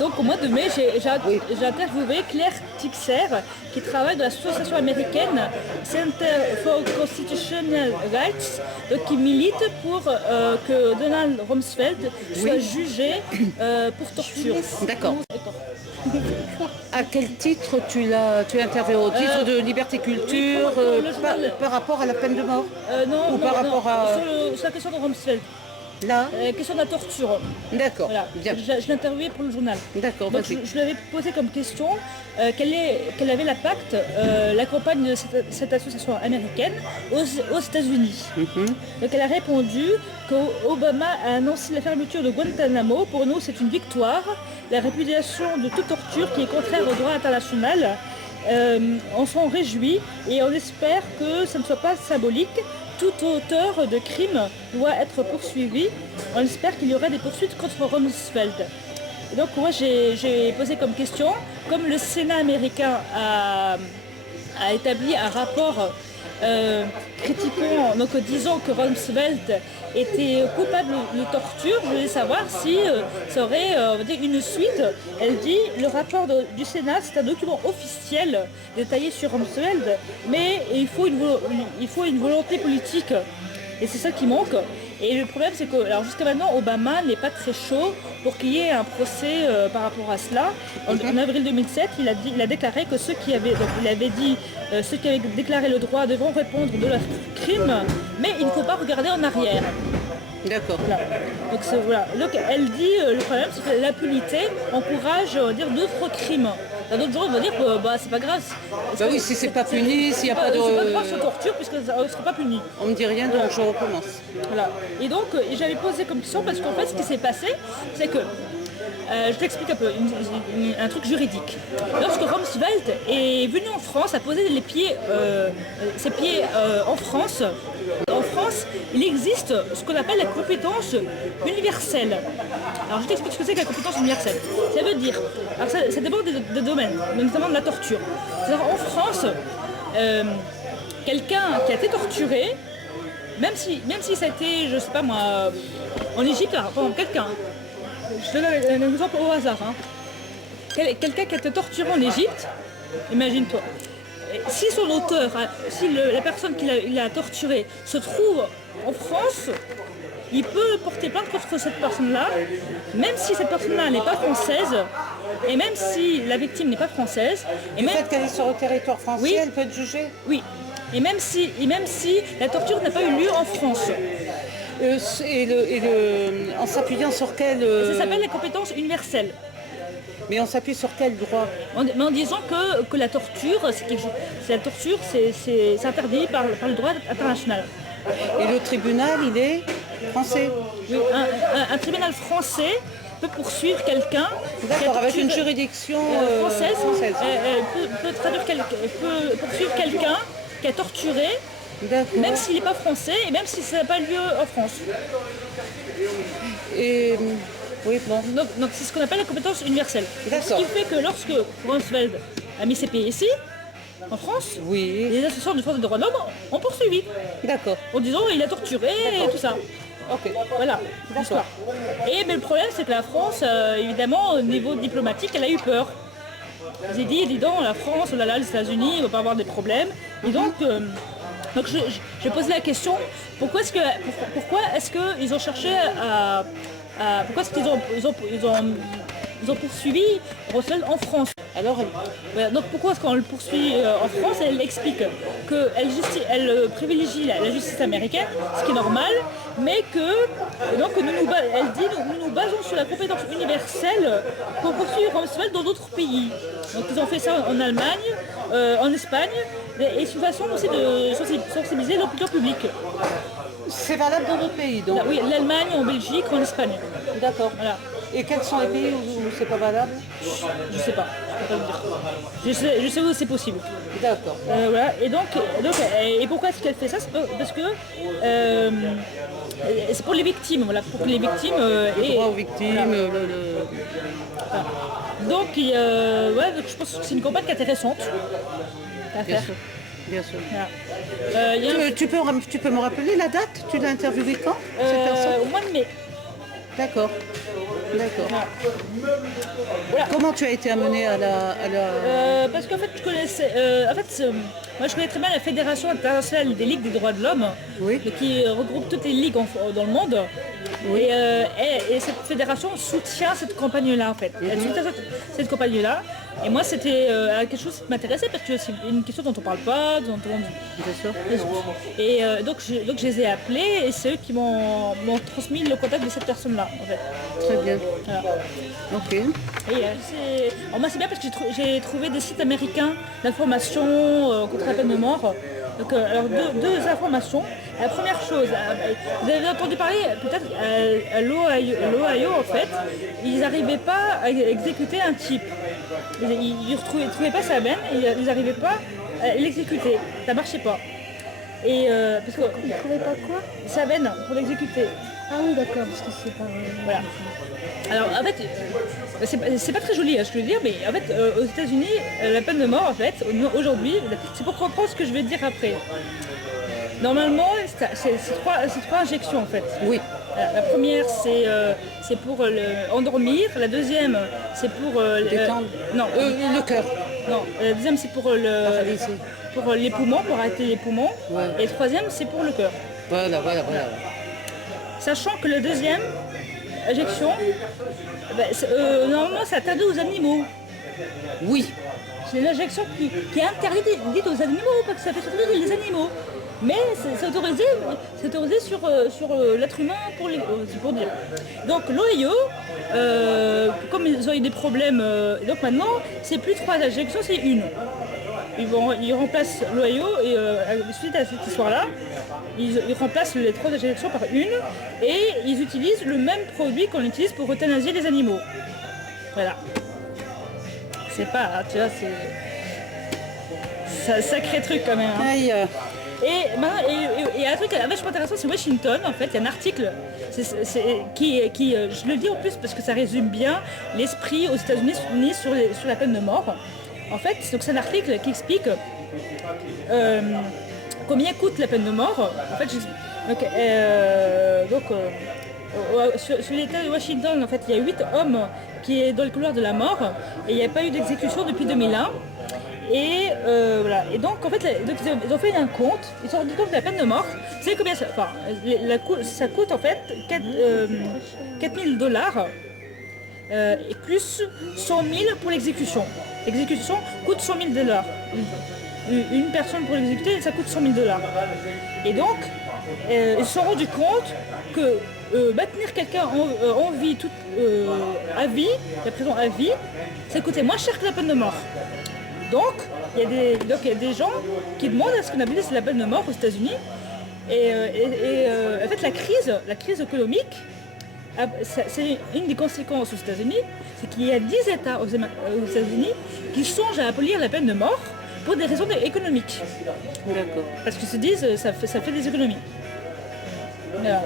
donc au mois de mai, Oui. j'ai interviewé Claire Tixer, qui travaille dans l'association américaine Center for Constitutional Rights, donc qui milite pour que Donald Rumsfeld soit jugé pour torture. D'accord. À quel titre tu l'as interviewé? Au titre de Liberté Culture, par rapport à la peine de mort? Non, Ou par rapport à... sur la question de Rumsfeld. Là? Question de la torture. D'accord, Voilà. bien. Je l'ai interviewé pour le journal. D'accord, Donc vas-y. je lui avais posé comme question quel avait l'impact la campagne de cette association américaine aux États-Unis. Donc elle a répondu qu'Obama a annoncé la fermeture de Guantanamo. Pour nous, c'est une victoire. La répudiation de toute torture qui est contraire au droit international. On s'en réjouit et on espère que ça ne soit pas symbolique. Tout auteur de crime doit être poursuivi. On espère qu'il y aura des poursuites contre Rumsfeld. Et donc moi j'ai posé comme question, comme le Sénat américain a établi un rapport critiquant, donc disant que Rumsfeld était coupable de torture, je voulais savoir si ça aurait on va dire une suite. Elle dit le rapport du Sénat, c'est un document officiel détaillé sur Rumsfeld, mais il faut une volonté politique. Et c'est ça qui manque. Et le problème, c'est que alors jusqu'à maintenant, Obama n'est pas très chaud pour qu'il y ait un procès par rapport à cela. En avril 2007, il a déclaré que ceux qui avaient déclaré le droit devront répondre de leurs crimes, mais il ne faut pas regarder en arrière. D'accord. Voilà. Donc elle dit le problème, c'est que l'impunité encourage d'autres crimes. D'autres gens vont dire que c'est pas grave. Oui, si c'est pas puni, s'il n'y a pas de... C'est pas grave sur torture puisque ça ne sera pas puni. On me dit rien, donc je recommence. Voilà. Et donc j'avais posé comme question parce qu'en fait ce qui s'est passé, c'est que je t'explique un peu, un truc juridique. Lorsque Rumsfeld est venu en France, a posé ses pieds en France, il existe ce qu'on appelle la compétence universelle. Alors je t'explique ce que c'est que la compétence universelle. Ça veut dire, alors ça dépend des domaines, notamment de la torture. C'est-à-dire en France, quelqu'un qui a été torturé, même si ça a été, je sais pas moi, en Égypte, par exemple, quelqu'un, je te donne un exemple au hasard, quelqu'un qui a été torturé en Égypte, imagine-toi, si son auteur, la personne qui l'a torturé se trouve en France, il peut porter plainte contre cette personne-là, même si cette personne-là n'est pas française, et même si la victime n'est pas française. Et même qu'elle est sur le territoire français, oui, elle peut être jugée. Oui, et même si la torture n'a pas eu lieu en France. En s'appuyant sur quel... Ça s'appelle la compétence universelle. Mais on s'appuie sur quel droit? En disant que la torture, c'est interdit par le droit international. Et le tribunal, il est français? Oui, un tribunal français peut poursuivre quelqu'un. D'accord, avec une juridiction française. Peut poursuivre quelqu'un qui a torturé, même s'il n'est pas français et même si ça n'a pas lieu en France. Et... Oui, bon. Donc c'est ce qu'on appelle la compétence universelle. Ce qui fait que lorsque Rumsfeld a mis ses pieds ici, en France, oui, les associations de défense des droits de l'homme ont poursuivi. D'accord. En disant il a torturé et tout ça. Ok. Voilà, l'histoire. Mais le problème c'est que la France, évidemment, au niveau diplomatique, elle a eu peur. J'ai dit, dis donc, la France, oh là là, les États-Unis, il ne va pas avoir des problèmes. Et donc j'ai posé la question, pourquoi est-ce qu'ils ont cherché à... pourquoi est-ce qu'ils ont poursuivi Rumsfeld en France? Alors, donc pourquoi est-ce qu'on le poursuit en France? Elle explique qu'elle privilégie la justice américaine, ce qui est normal, mais que donc elle dit nous nous basons sur la compétence universelle pour poursuivre Rumsfeld dans d'autres pays. Donc ils ont fait ça en Allemagne, en Espagne, et c'est une façon aussi de sensibiliser l'opinion publique. C'est valable dans d'autres pays donc? Oui, l'Allemagne, en Belgique, en Espagne. D'accord. Voilà. Et quels sont les pays où c'est pas valable? Je sais pas, je peux pas le dire. Je sais où c'est possible. D'accord. Voilà. Et donc, pourquoi est-ce qu'elle fait ça? C'est parce que c'est pour les victimes, voilà, pour que les victimes le droit aux victimes, voilà. Donc, donc je pense que c'est une campagne intéressante à faire. Bien sûr. Voilà. Tu peux me rappeler la date? Tu l'as interviewé quand, cette personne? Au mois de mai. D'accord. D'accord. Voilà. Comment tu as été amené à Parce qu'en fait, je connaissais. Moi, je connais très bien la Fédération internationale des ligues des droits de l'homme, Oui. qui regroupe toutes les ligues dans le monde. Oui. Et cette fédération soutient cette campagne-là, en fait. Elle soutient cette campagne-là. Et moi, c'était quelque chose qui m'intéressait parce que c'est une question dont on ne parle pas, dont on... Bien sûr. Et donc je les ai appelés et c'est eux qui m'ont transmis le contact de cette personne-là, en fait. Très bien. Voilà. Ok. Et moi c'est bien parce que j'ai trouvé des sites américains d'information contre la peine de mort. Donc alors deux informations. La première chose, vous avez entendu parler peut-être à l'Ohio en fait, ils n'arrivaient pas à exécuter un type. Ils ne trouvaient pas sa veine, ils n'arrivaient pas à l'exécuter. Ça marchait pas. Et parce que Ils ne trouvaient pas quoi? sa veine pour l'exécuter. Ah oui, d'accord, parce que c'est pas... Voilà. Alors en fait, c'est pas très joli ce que je veux dire, mais en fait aux États-Unis, la peine de mort en fait, aujourd'hui, c'est pour comprendre ce que je vais dire après. Normalement, c'est trois injections en fait. Oui. La première c'est pour endormir, la deuxième c'est pour Détendre. Le cœur. Non, la deuxième c'est pour les poumons, pour arrêter les poumons, Ouais. et le troisième c'est pour le cœur. Voilà. Sachant que la deuxième injection, normalement c'est interdit aux animaux. Oui. C'est une injection qui est interdite aux animaux, parce que ça fait souffrir les animaux. Mais c'est autorisé sur l'être humain, pour dire. Donc l'Ohio, comme ils ont eu des problèmes, donc maintenant, c'est plus 3 injections, c'est une. Ils remplacent l'Ohio et suite à cette histoire-là, ils remplacent les 3 injections par une et ils utilisent le même produit qu'on utilise pour euthanasier les animaux. Voilà. C'est pas, tu vois, c'est un sacré truc quand même. Hein. Aïe. Et un truc vachement intéressant, c'est Washington, en fait, il y a un article qui, je le dis en plus parce que ça résume bien l'esprit aux États-Unis sur la peine de mort. En fait, c'est un article qui explique combien coûte la peine de mort. En fait, sur l'État de Washington, en fait, il y a 8 hommes qui sont dans le couloir de la mort et il n'y a pas eu d'exécution depuis 2001. Et voilà. Et donc en fait, ils ont fait un compte. Ils se sont rendus compte que la peine de mort, c'est combien ça, enfin, ça coûte en fait 4000 $, et plus 100 000 pour l'exécution. L'exécution coûte 100 000 $. Une personne pour l'exécuter, ça coûte 100 000 $. Et donc, ils se sont rendus compte que maintenir quelqu'un en vie, à vie, la prison à vie, ça coûtait moins cher que la peine de mort. Donc, il y a des gens qui demandent à ce qu'on abolisse la peine de mort aux États-Unis. Et en fait, la crise économique, c'est une des conséquences aux États-Unis, c'est qu'il y a 10 États aux États-Unis qui songent à abolir la peine de mort pour des raisons économiques. D'accord. Parce qu'ils se disent ça fait des économies. Voilà.